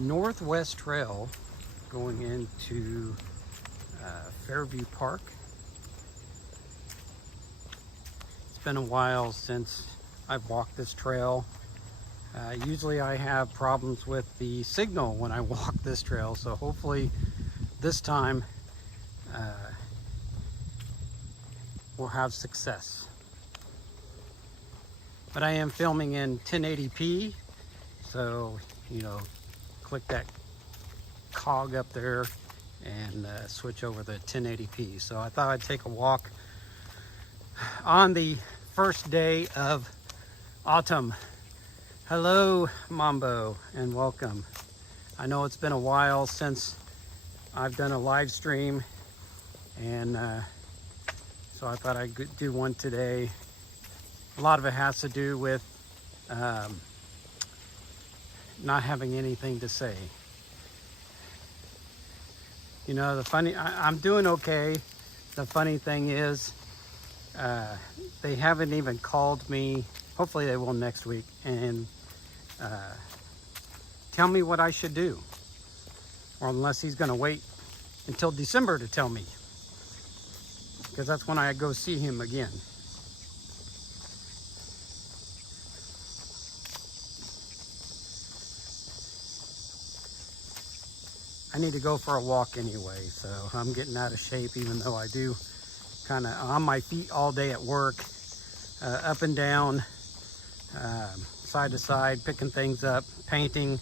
Northwest Trail going into Fairview Park. It's been a while since I've walked this trail. Usually I have problems with the signal when I walk this trail, so hopefully this time we'll have success. But I am filming in 1080p, so click that cog up there and switch over to 1080p. So I thought I'd take a walk on the first day of autumn. Hello Mambo, and welcome. I know it's been a while since I've done a live stream, and so I thought I'd do one today. A lot of it has to do with not having anything to say. I'm doing okay. The funny thing is, they haven't even called me. Hopefully they will next week and tell me what I should do. Or unless he's gonna wait until December to tell me, because that's when I go see him again. I need to go for a walk anyway, so I'm getting out of shape, even though I do kind of on my feet all day at work, up and down, side to side, picking things up, painting,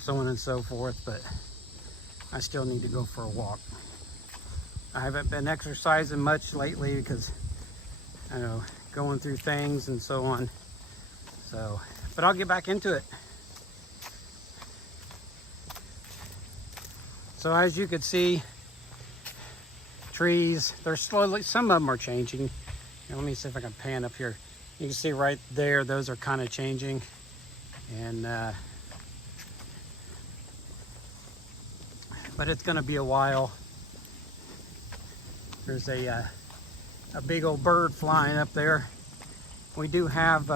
so on and so forth, but I still need to go for a walk. I haven't been exercising much lately because, going through things and so on. So, but I'll get back into it. So as you can see, trees, they're slowly, some of them are changing. Let me see if I can pan up here. You can see right there, those are kind of changing. And, but it's gonna be a while. There's a big old bird flying up there. We do have,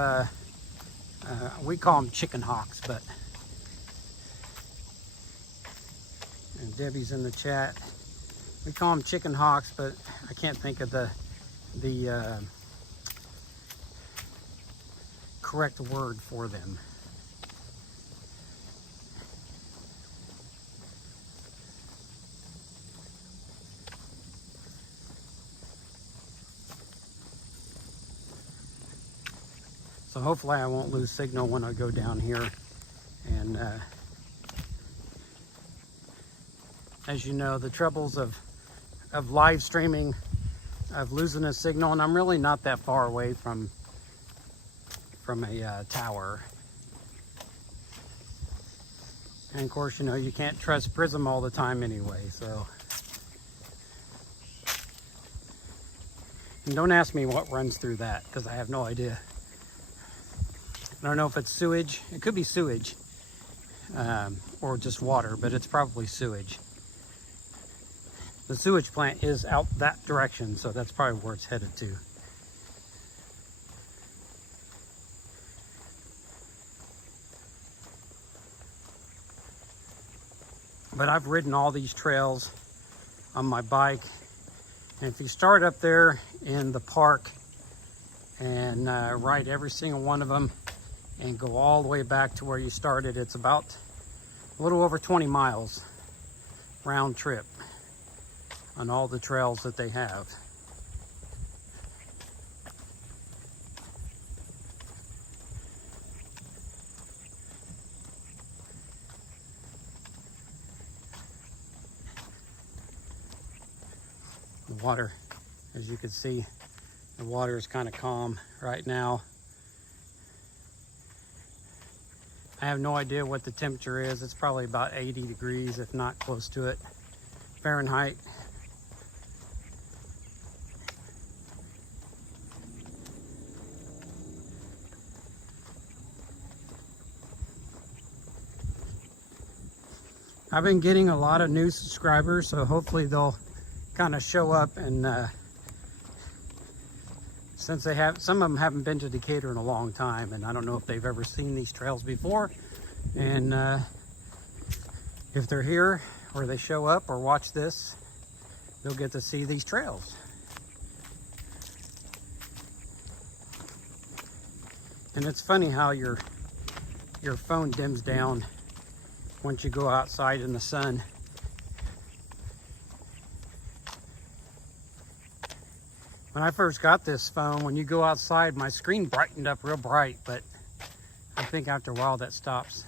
we call them chicken hawks, but, and Debbie's in the chat. We call them chicken hawks, but I can't think of the correct word for them. So hopefully I won't lose signal when I go down here. And as you know, the troubles of live streaming, of losing a signal, and I'm really not that far away from a tower. And of course, you can't trust Prism all the time anyway, so. And don't ask me what runs through that, because I have no idea. I don't know if it's sewage. It could be sewage, or just water, but it's probably sewage. The sewage plant is out that direction, so that's probably where it's headed to. But I've ridden all these trails on my bike, and if you start up there in the park and ride every single one of them and go all the way back to where you started, it's about a little over 20 miles round trip on all the trails that they have. The water, as you can see, the water is kind of calm right now. I have no idea what the temperature is. It's probably about 80 degrees, if not close to it, Fahrenheit. I've been getting a lot of new subscribers, so hopefully they'll kind of show up, and since they have, some of them haven't been to Decatur in a long time, and I don't know if they've ever seen these trails before, and if they're here or they show up or watch this, they'll get to see these trails. And it's funny how your phone dims down once you go outside in the sun. When I first got this phone, when you go outside, my screen brightened up real bright, but I think after a while that stops.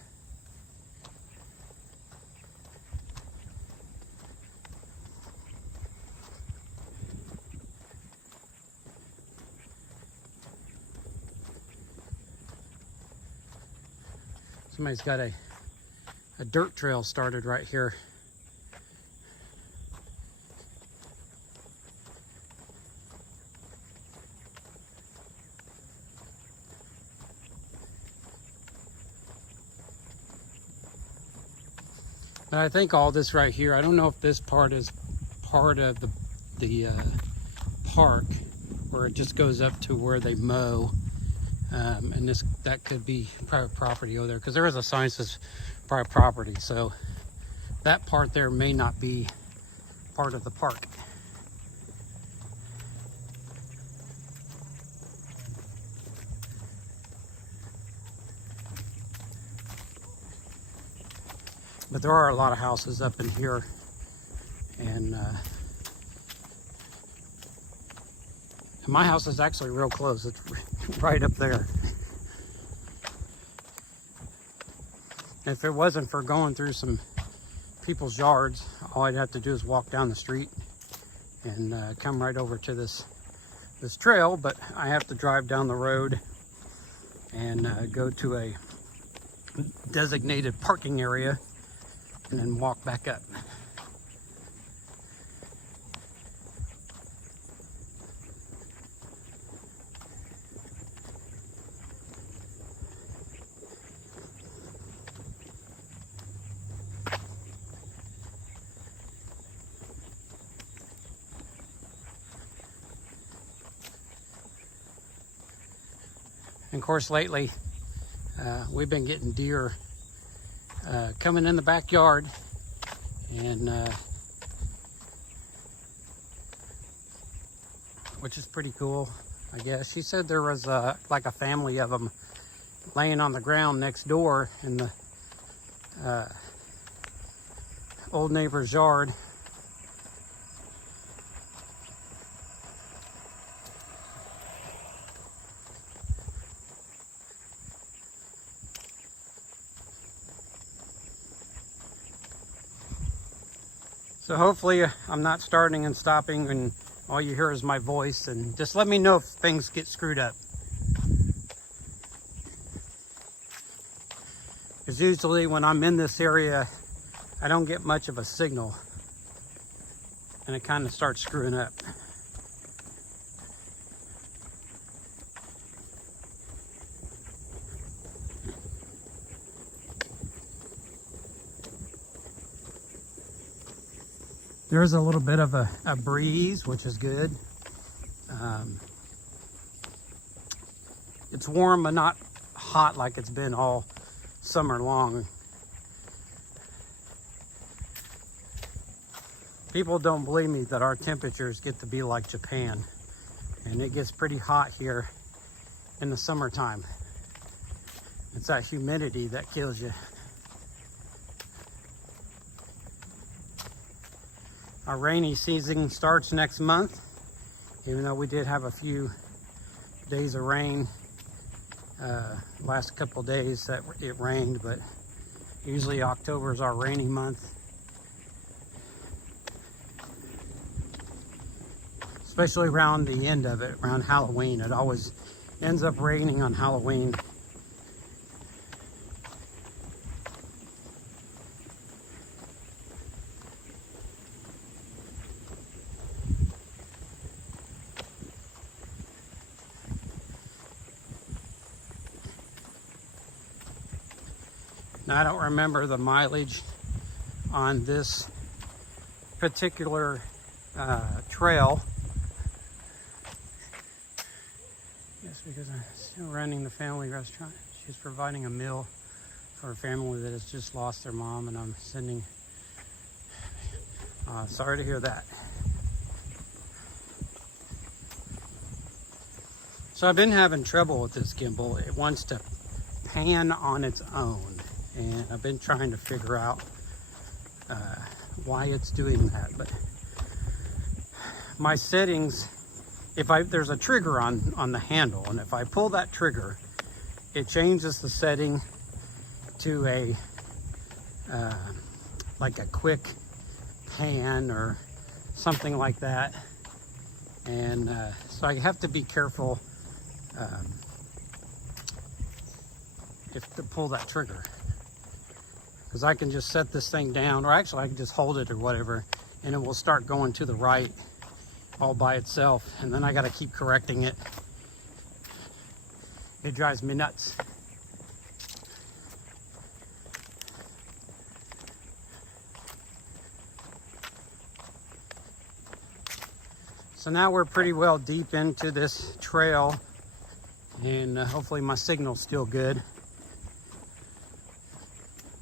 Somebody's got a dirt trail started right here. But I think all this right here, I don't know if this part is part of the park, where it just goes up to where they mow. And that could be private property over there, because there is a sign that says private property. So that part there may not be part of the park. But there are a lot of houses up in here, and my house is actually real close. It's right up there. If it wasn't for going through some people's yards, all I'd have to do is walk down the street and come right over to this trail. But I have to drive down the road and go to a designated parking area and then walk back up. And of course, lately, we've been getting deer coming in the backyard, and which is pretty cool, I guess. She said there was like a family of them laying on the ground next door in the old neighbor's yard. So hopefully I'm not starting and stopping and all you hear is my voice, and just let me know if things get screwed up. Because usually when I'm in this area, I don't get much of a signal, and it kind of starts screwing up. There's a little bit of a breeze, which is good. It's warm, but not hot like it's been all summer long. People don't believe me that our temperatures get to be like Japan, and it gets pretty hot here in the summertime. It's that humidity that kills you. Our rainy season starts next month, even though we did have a few days of rain. Last couple days that it rained, but usually October is our rainy month. Especially around the end of it, around Halloween. It always ends up raining on Halloween. Now, I don't remember the mileage on this particular trail. Yes, because I'm still running the family restaurant. She's providing a meal for a family that has just lost their mom, and I'm sending, sorry to hear that. So I've been having trouble with this gimbal. It wants to pan on its own, and I've been trying to figure out why it's doing that. But my settings, there's a trigger on the handle, and if I pull that trigger, it changes the setting to a like a quick pan or something like that. And so I have to be careful if to pull that trigger, because I can just set this thing down, or actually I can just hold it or whatever, and it will start going to the right all by itself, and then I got to keep correcting it. It drives me nuts. So now we're pretty well deep into this trail, and hopefully my signal's still good.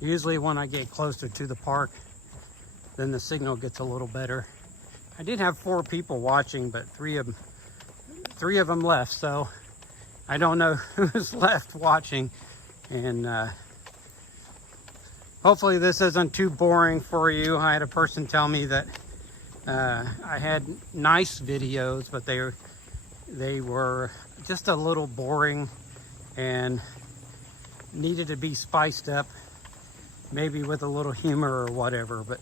Usually when I get closer to the park, then the signal gets a little better. I did have 4 people watching, but three of them left, so I don't know who's left watching. And hopefully this isn't too boring for you. I had a person tell me that I had nice videos, but they were just a little boring and needed to be spiced up, maybe with a little humor or whatever. But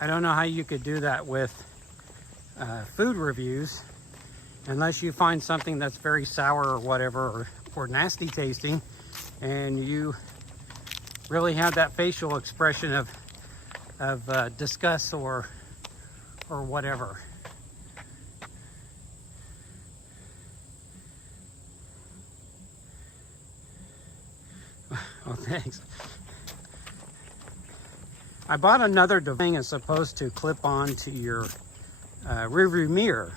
I don't know how you could do that with food reviews, unless you find something that's very sour or whatever, or nasty tasting, and you really have that facial expression of disgust or whatever. Oh, thanks. I bought another thing that's supposed to clip on to your rearview mirror,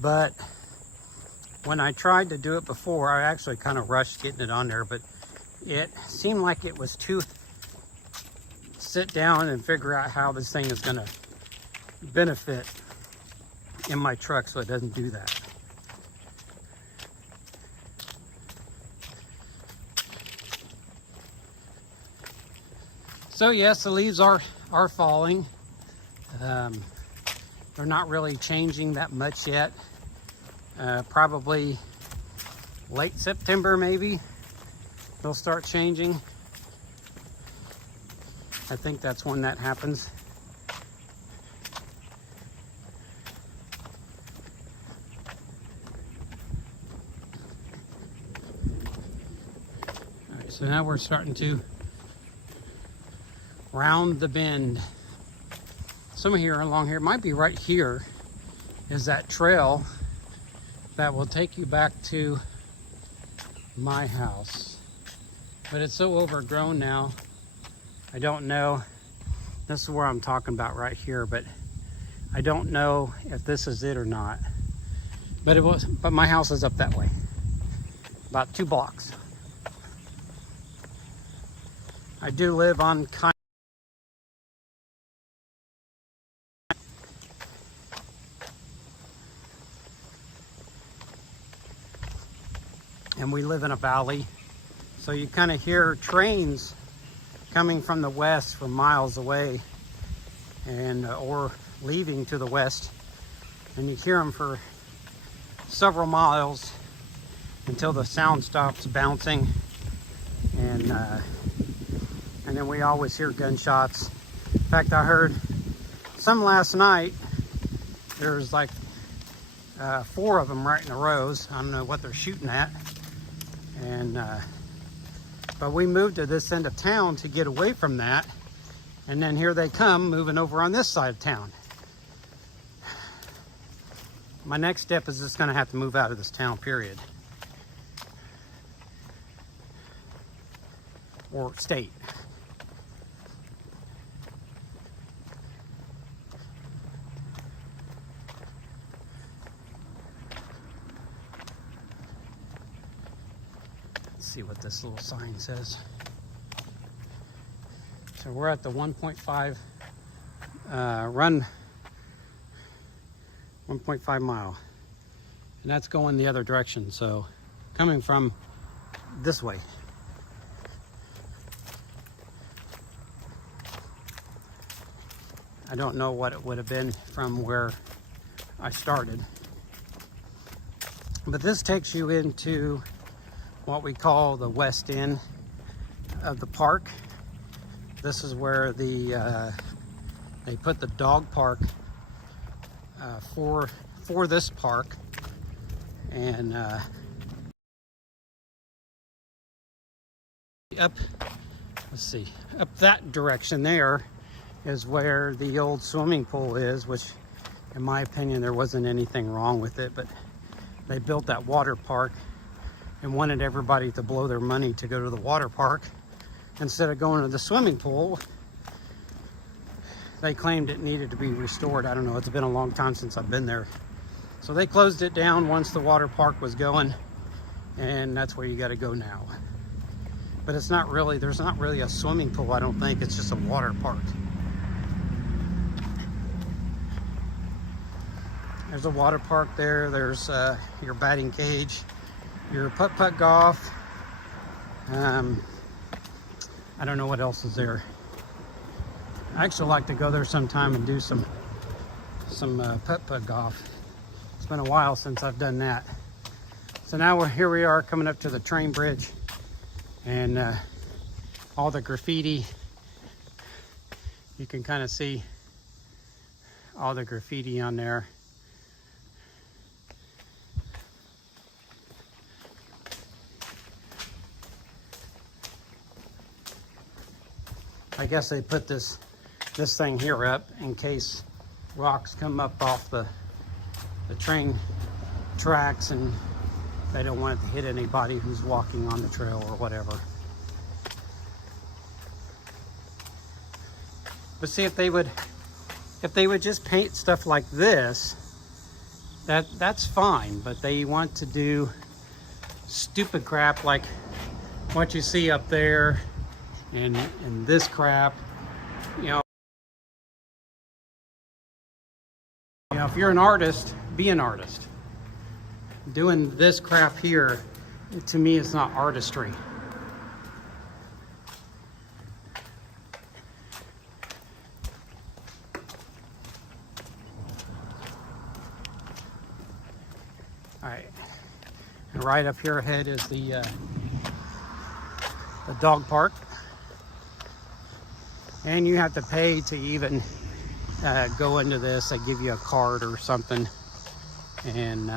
but when I tried to do it before, I actually kind of rushed getting it on there, but it seemed like it was too sit down and figure out how this thing is going to benefit in my truck, so it doesn't do that. So yes, the leaves are falling. They're not really changing that much yet. Probably late September maybe they'll start changing. I think that's when that happens. All right, so now we're starting to round the bend. Somewhere here along here, might be right here, is that trail that will take you back to my house. But it's so overgrown now, I don't know. This is where I'm talking about right here, but I don't know if this is it or not. But my house is up that way, about 2 blocks. I do live on and we live in a valley, so you kind of hear trains coming from the west from miles away, and or leaving to the west, and you hear them for several miles until the sound stops bouncing, and then we always hear gunshots. In fact, I heard some last night. There's like 4 of them right in a row. I don't know what they're shooting at. And but we moved to this end of town to get away from that, and then here they come moving over on this side of town. My next step is just going to have to move out of this town, period, or state. see what this little sign says. So we're at the 1.5 run 1.5 mile, and that's going the other direction, so coming from this way. I don't know what it would have been from where I started, but this takes you into what we call the west end of the park. This is where the they put the dog park for this park, and up that direction there is where the old swimming pool is, which in my opinion there wasn't anything wrong with it, but they built that water park and wanted everybody to blow their money to go to the water park instead of going to the swimming pool. They claimed it needed to be restored. I don't know, it's been a long time since I've been there. So they closed it down once the water park was going, and that's where you got to go now. But it's not really, there's not really a swimming pool, I don't think. It's just a water park. There's a water park there. There's your batting cage, your putt-putt golf. I don't know what else is there. I actually like to go there sometime and do some putt-putt golf. It's been a while since I've done that. So now here we are coming up to the train bridge, and all the graffiti. You can kind of see all the graffiti on there. I guess they put this thing here up in case rocks come up off the train tracks, and they don't want it to hit anybody who's walking on the trail or whatever. But see, if they would just paint stuff like this, that's fine. But they want to do stupid crap like what you see up there and this crap. You know, if you're an artist, be an artist. Doing this crap here, to me, it's not artistry. All right, and right up here ahead is the dog park, and you have to pay to even go into this. They give you a card or something, and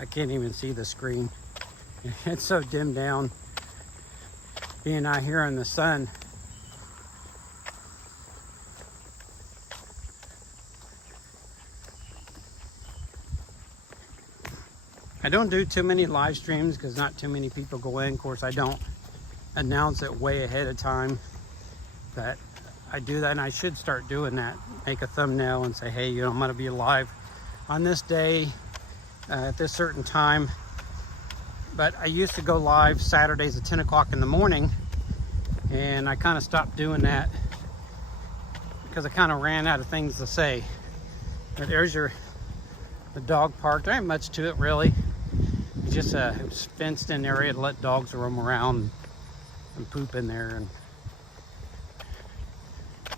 I can't even see the screen. It's so dimmed down, being out here in the sun. I don't do too many live streams because not too many people go in. Of course, I don't announce it way ahead of time, but I do that, and I should start doing that. Make a thumbnail and say, hey, I'm gonna be live on this day at this certain time. But I used to go live Saturdays at 10 o'clock in the morning, and I kind of stopped doing that because I kind of ran out of things to say. But there's the dog park. There ain't much to it really. It's just a fenced in area to let dogs roam around and poop in there and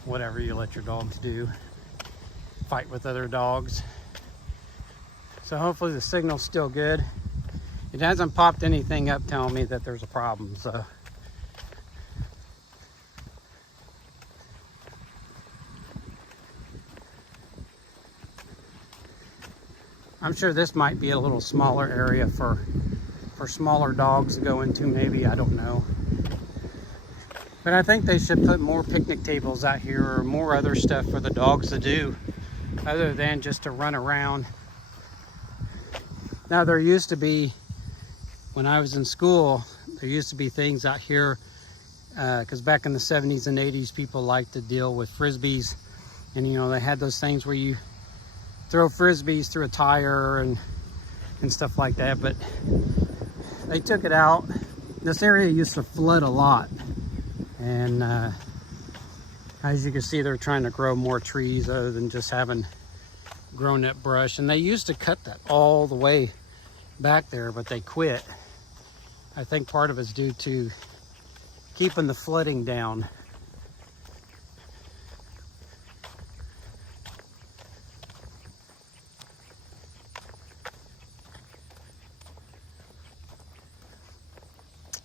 whatever you let your dogs do. Fight with other dogs. So hopefully the signal's still good. It hasn't popped anything up telling me that there's a problem, so. I'm sure this might be a little smaller area for smaller dogs to go into, maybe, I don't know. But I think they should put more picnic tables out here or more other stuff for the dogs to do other than just to run around. Now there used to be, when I was in school, there used to be things out here because back in the 70s and 80s people liked to deal with frisbees, and you know, they had those things where you throw frisbees through a tire and stuff like that, but they took it out. This area used to flood a lot, and as you can see, they're trying to grow more trees other than just having grown up brush, and they used to cut that all the way back there, but they quit. I think part of it's due to keeping the flooding down.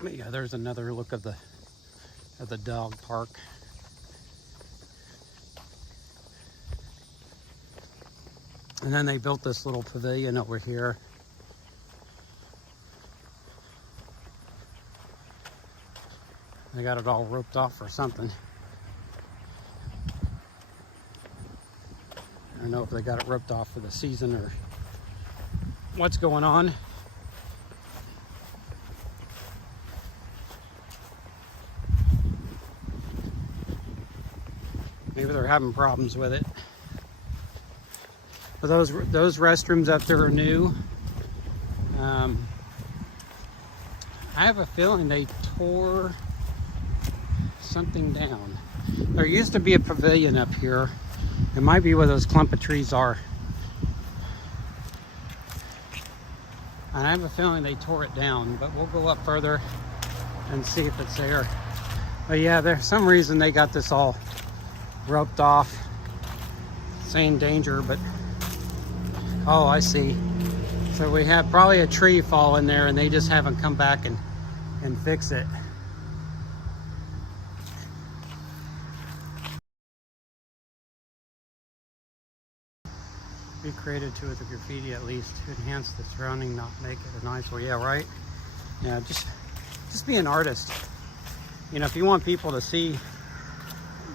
But yeah, there's another look of the dog park. And then they built this little pavilion over here. They got it all roped off or something. I don't know if they got it roped off for the season or what's going on. Maybe they're having problems with it. But those restrooms up there are new. I have a feeling they tore something down. There used to be a pavilion up here. It might be where those clump of trees are. And I have a feeling they tore it down, but we'll go up further and see if it's there. But yeah, there's some reason they got this all roped off, saying danger, but oh, I see. So we had probably a tree fall in there and they just haven't come back and fix it. Be creative to it, the graffiti at least, to enhance the surrounding, not make it a nice, well, yeah, right? Yeah, just be an artist. You know, if you want people to see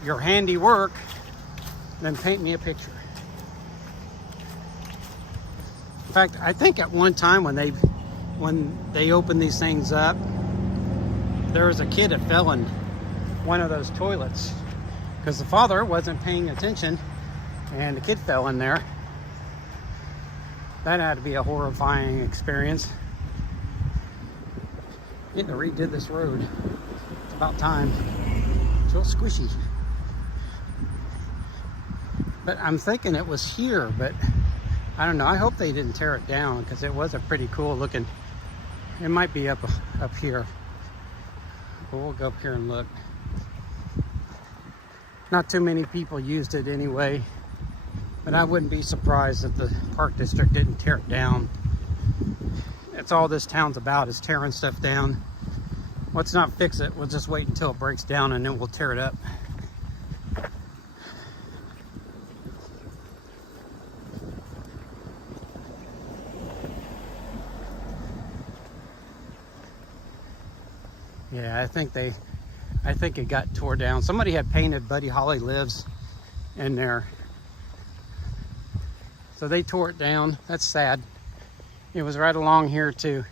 your handiwork, then paint me a picture. In fact, I think at one time when they opened these things up, there was a kid that fell in one of those toilets because the father wasn't paying attention and the kid fell in there. That had to be a horrifying experience. They redid this road. It's about time. It's real squishy. But I'm thinking it was here, but I don't know. I hope they didn't tear it down because it was a pretty cool looking. It might be up here. But we'll go up here and look. Not too many people used it anyway, but I wouldn't be surprised if the park district didn't tear it down. That's all this town's about, is tearing stuff down. Let's not fix it. We'll just wait until it breaks down and then we'll tear it up. Yeah, I think it got tore down. Somebody had painted Buddy Holly Lives in there. So they tore it down. That's sad. It was right along here too.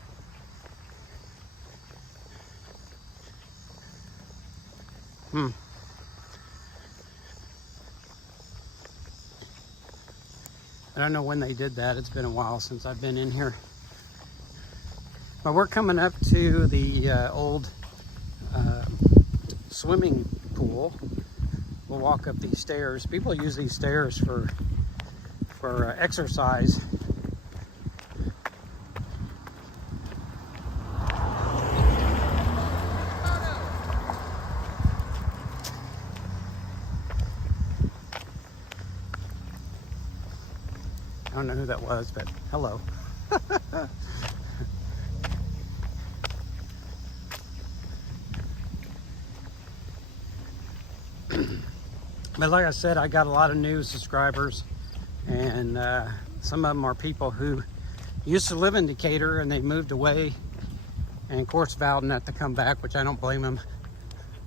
I don't know when they did that. It's been a while since I've been in here. But we're coming up to the old swimming pool. We'll walk up these stairs. People use these stairs for exercise. I don't know who that was, but hello. But like I said, I got a lot of new subscribers, and some of them are people who used to live in Decatur and they moved away and of course vowed not to come back, which I don't blame them.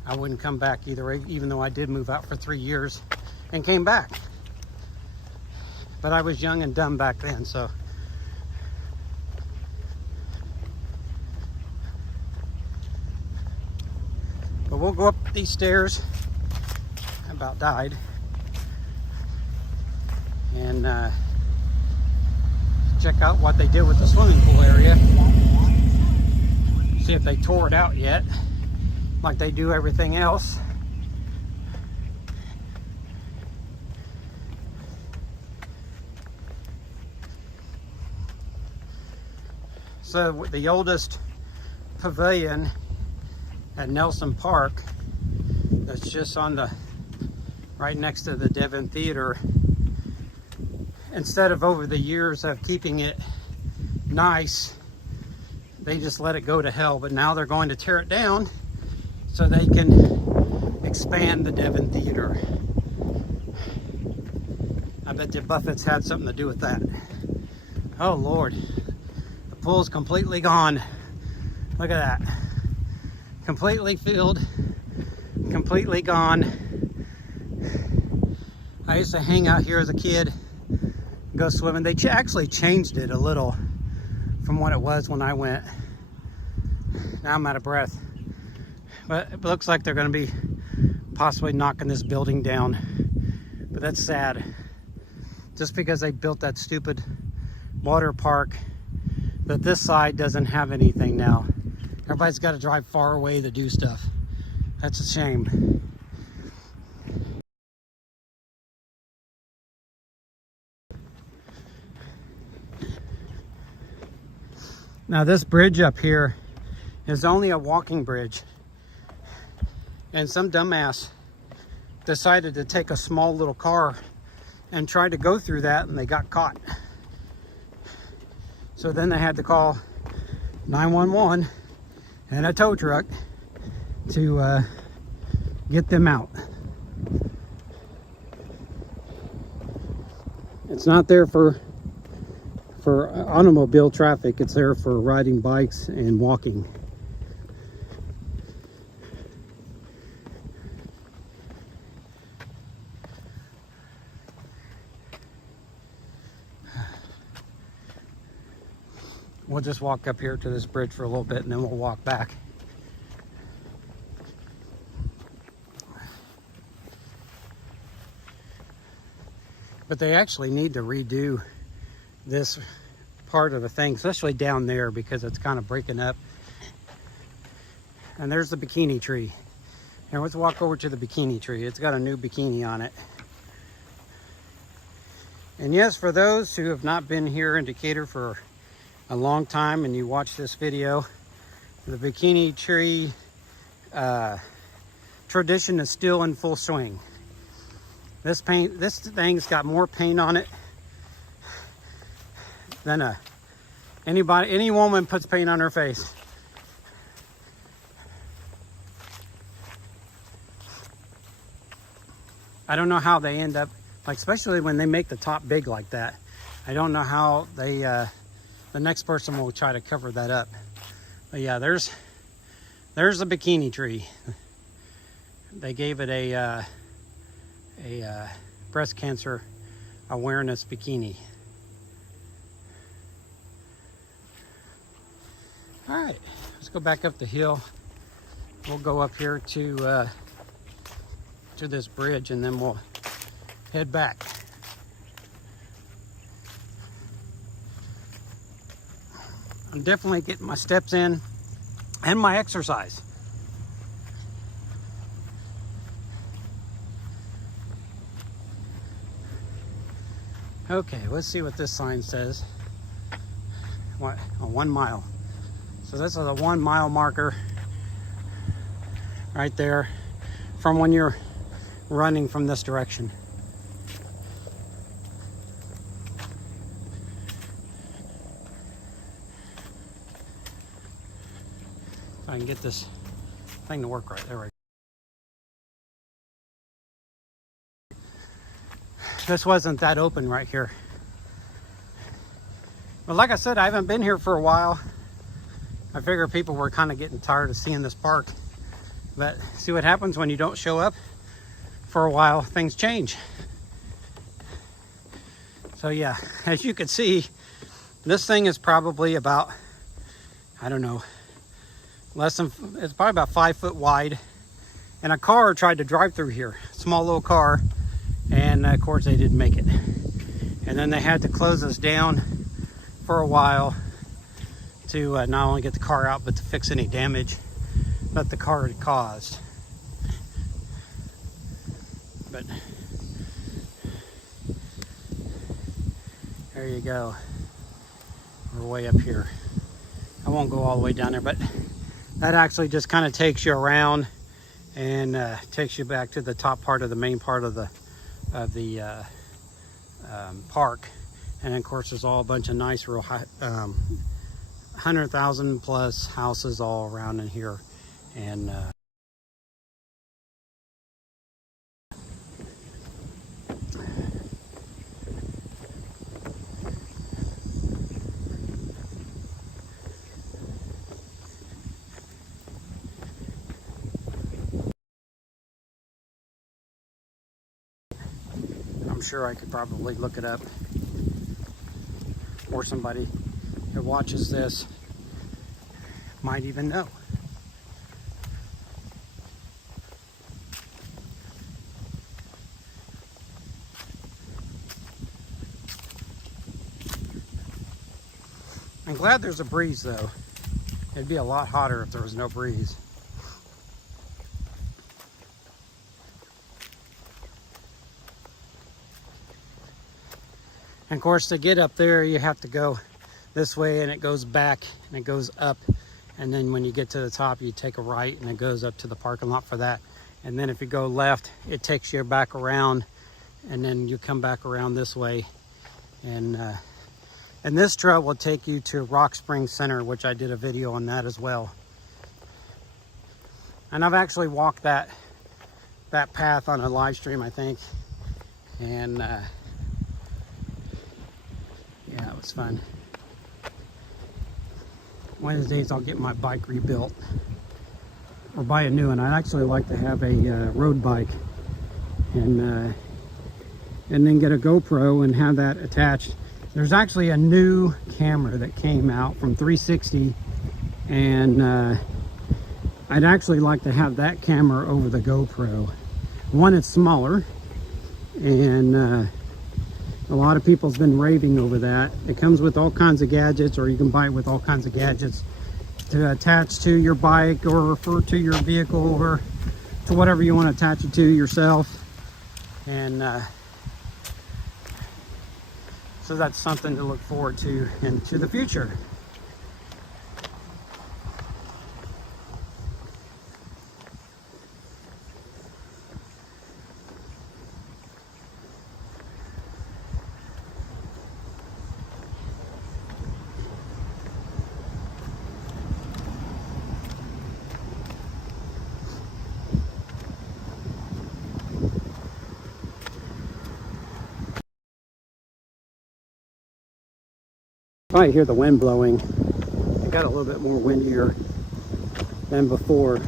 I wouldn't come back either, even though I did move out for 3 years and came back. But I was young and dumb back then, so. But we'll go up these stairs. I about died. And check out what they did with the swimming pool area. See if they tore it out yet, like they do everything else. So the oldest pavilion at Nelson Park, that's just on the right next to the Devon Theater, instead of over the years of keeping it nice, they just let it go to hell. But now they're going to tear it down so they can expand the Devon Theater. I bet the Buffetts had something to do with that. Oh Lord, the pool's completely gone. Look at that. Completely filled, completely gone. I used to hang out here as a kid, go swimming. They actually changed it a little from what it was when I went. Now I'm out of breath. But it looks like they're going to be possibly knocking this building down. But that's sad. Just because they built that stupid water park, that this side doesn't have anything now. Everybody's got to drive far away to do stuff. That's a shame. Now this bridge up here is only a walking bridge. And some dumbass decided to take a small little car and try to go through that, and they got caught. So then they had to call 911 and a tow truck to get them out. It's not there for automobile traffic, it's there for riding bikes and walking. We'll just walk up here to this bridge for a little bit and then we'll walk back. But they actually need to redo this part of the thing, especially down there, because it's kind of breaking up. And there's the bikini tree. Now let's walk over to the bikini tree. It's got a new bikini on it. And yes, for those who have not been here in Decatur for a long time and you watch this video, the bikini tree tradition is still in full swing. This thing's got more paint on it than any woman puts paint on her face. I don't know how they end up, like, especially when they make the top big like that. I don't know how they, the next person will try to cover that up. But yeah, there's a bikini tree. They gave it a breast cancer awareness bikini. All right, let's go back up the hill. We'll go up here to this bridge and then we'll head back. I'm definitely getting my steps in and my exercise. Okay, let's see what this sign says. What? 1 mile. So this is a 1 mile marker right there from when you're running from this direction. If I can get this thing to work right there. This wasn't that open right here. But like I said, I haven't been here for a while. I figure people were kind of getting tired of seeing this park But see what happens when you don't show up for a while, things change. So yeah, as you can see, this thing is probably about, I don't know, it's probably about 5 foot wide. And a car tried to drive through here, small little car, and of course they didn't make it. And then they had to close us down for a while to not only get the car out, but to fix any damage that the car had caused. But there you go. We're way up here. I won't go all the way down there, but that actually just kind of takes you around and takes you back to the top part of the main part of the park. And of course there's all a bunch of nice real high, 100,000 plus houses all around in here. And I'm sure I could probably look it up, or somebody who watches this might even know. I'm glad there's a breeze though. It'd be a lot hotter if there was no breeze. And of course, to get up there, you have to go this way, and it goes back and it goes up. And then when you get to the top, you take a right and it goes up to the parking lot for that. And then if you go left, it takes you back around, and then you come back around this way. And this trail will take you to Rock Springs Center, which I did a video on that as well. And I've actually walked that path on a live stream, I think. And yeah, it was fun. One of these days I'll get my bike rebuilt or buy a new one. I'd actually like to have a road bike and then get a GoPro and have that attached. There's actually a new camera that came out from 360, and I'd actually like to have that camera over the GoPro. One, it's smaller, and a lot of people's been raving over that. It comes with all kinds of gadgets, or you can buy it with all kinds of gadgets to attach to your bike or refer to your vehicle or to whatever you want to attach it to yourself. And so that's something to look forward to into the future. Probably hear the wind blowing. It got a little bit more wind here than before.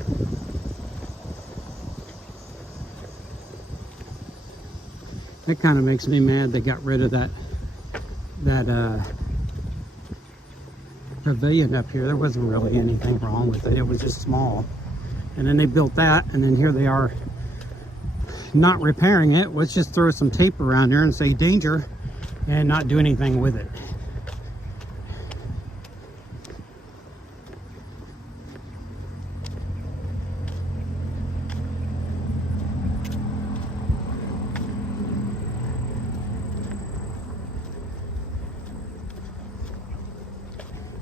That kind of makes me mad they got rid of that pavilion up here. There wasn't really anything wrong with it. It was just small. And then they built that, and then here they are not repairing it. Let's just throw some tape around there and say danger and not do anything with it.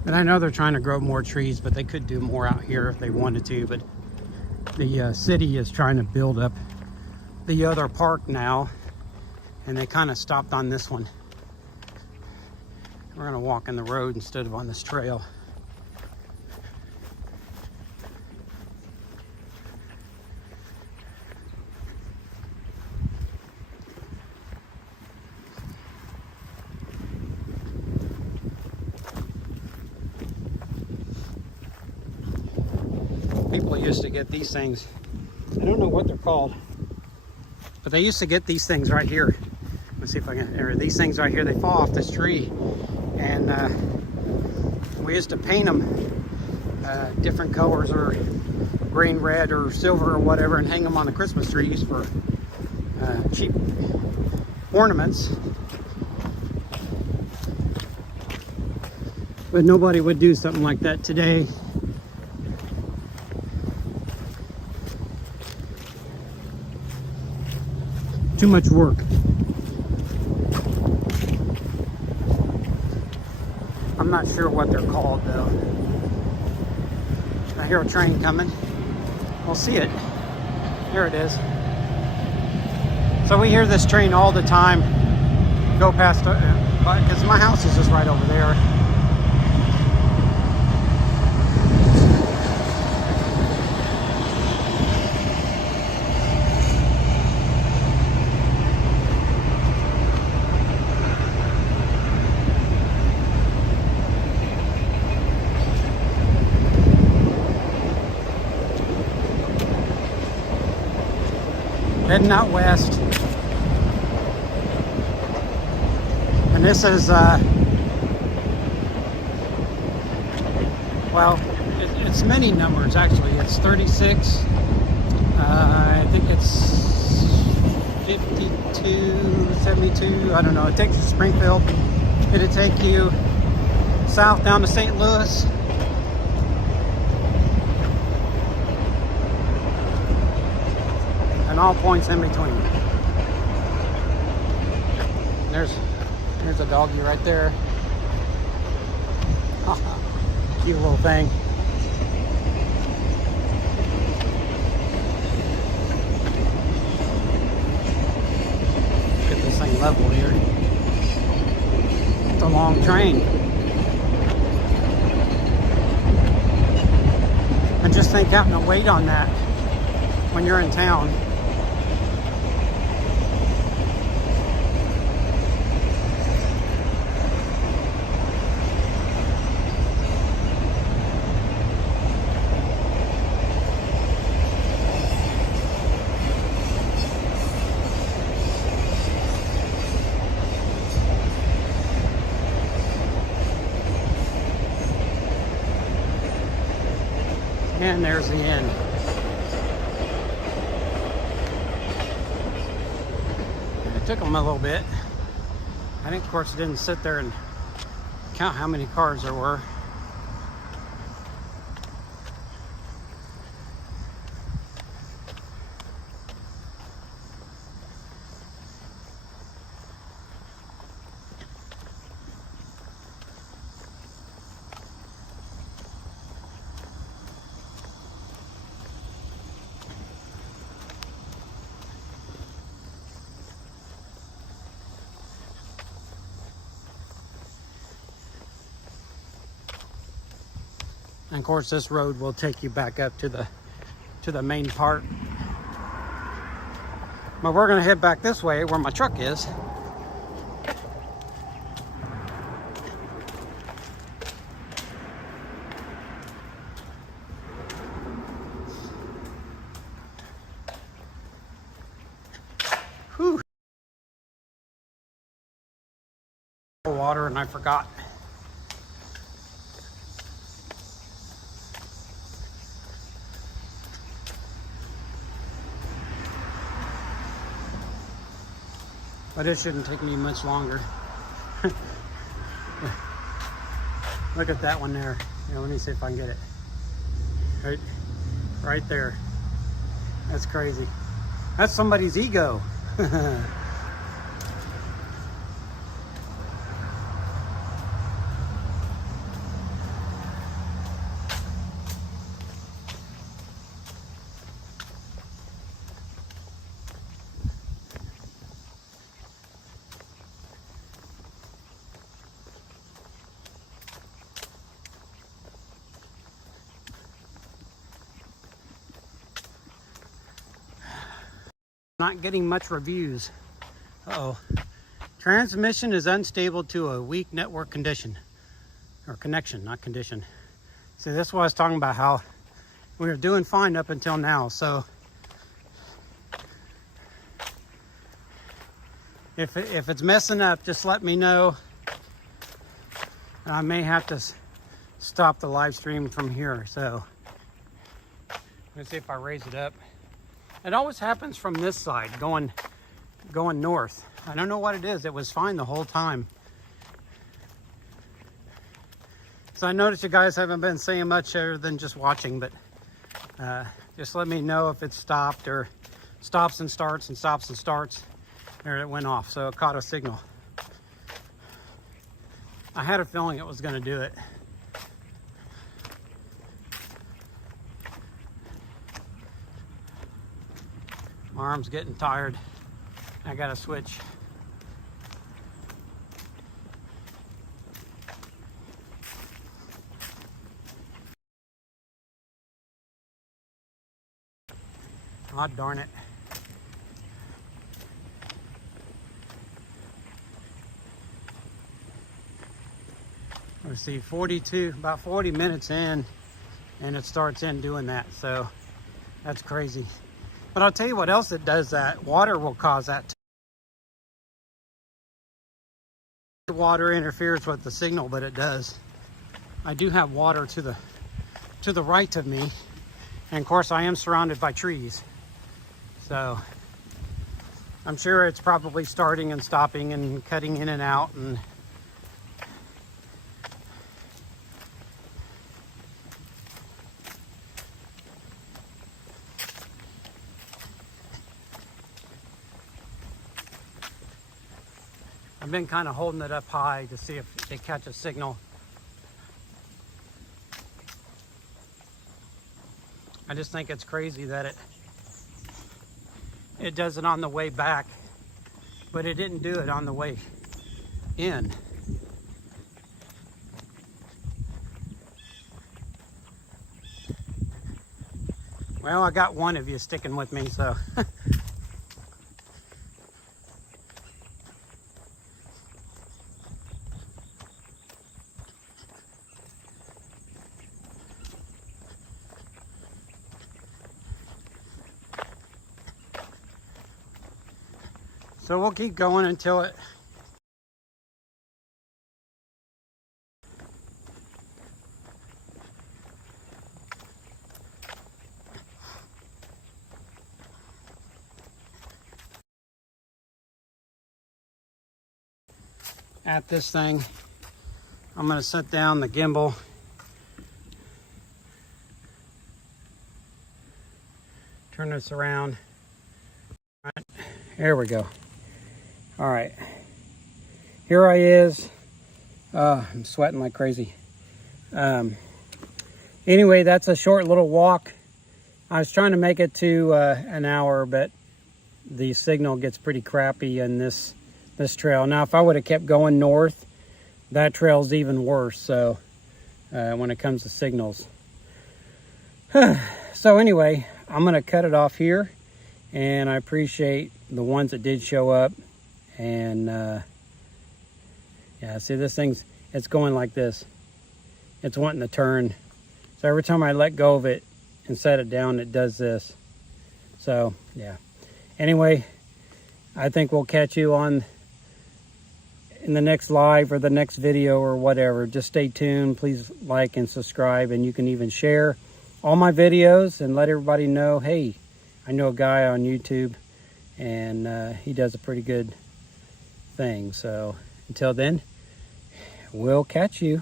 And I know they're trying to grow more trees, but they could do more out here if they wanted to. But the city is trying to build up the other park now, and they kind of stopped on this one. We're gonna walk in the road instead of on this trail. People used to get these things. I don't know what they're called, but they used to get these things right here. Let's see if I can, or these things right here, they fall off this tree. And we used to paint them different colors, or green, red, or silver, or whatever, and hang them on the Christmas trees for cheap ornaments. But nobody would do something like that today. Too much work. I'm not sure what they're called though. I hear a train coming. We'll see it. There it is. So we hear this train all the time go past, because my house is just right over there. Heading out west. And this is, well, it's many numbers actually. It's 36. I think it's 52, 72. I don't know. It takes you to Springfield. It'll take you south down to St. Louis. And all points in between. There's a doggy right there. Cute little thing. Get this thing level here. It's a long train. And just think having to wait on that when you're in town. And there's the end. It took them a little bit. I think, of course, didn't sit there and count how many cars there were. And of course, this road will take you back up to the main part. But we're gonna head back this way where my truck is. Whew. Water, and I forgot. But it shouldn't take me much longer. Look at that one there. Yeah, let me see if I can get it. Right there. That's crazy. That's somebody's ego. Not getting much reviews. Uh-oh. Transmission is unstable to a weak network condition. Or connection, not condition. See, this is what I was talking about, how we were doing fine up until now. So if it's messing up, just let me know. I may have to stop the live stream from here. So let's see if I raise it up. It always happens from this side, going north. I don't know what it is. It was fine the whole time. So I noticed you guys haven't been saying much other than just watching, but just let me know if it stopped, or stops and starts and stops and starts. There, it went off, so it caught a signal. I had a feeling it was going to do it. My arm's getting tired. I gotta switch. Oh, darn it. Let's see, about 40 minutes in, and it starts in doing that. So that's crazy. But I'll tell you what else it does that. Water will cause that. Water interferes with the signal, but it does. I do have water to the right of me. And of course I am surrounded by trees. So I'm sure it's probably starting and stopping and cutting in and out, and I've been kind of holding it up high to see if it catches signal. I just think it's crazy that it does it on the way back, but it didn't do it on the way in. Well, I got one of you sticking with me, so. So we'll keep going until it at this thing. I'm going to set down the gimbal. Turn this around. All right, here we go. All right, here I is. I'm sweating like crazy. Anyway, that's a short little walk. I was trying to make it to an hour, but the signal gets pretty crappy in this trail. Now, if I would have kept going north, that trail's even worse. So when it comes to signals. So anyway, I'm gonna cut it off here, and I appreciate the ones that did show up. And yeah, see, this it's going like this. It's wanting to turn. So every time I let go of it and set it down, it does this. So yeah. Anyway, I think we'll catch you in the next live or the next video or whatever. Just stay tuned. Please like and subscribe, and you can even share all my videos and let everybody know, hey, I know a guy on YouTube, and he does a pretty good thing. So until then, we'll catch you.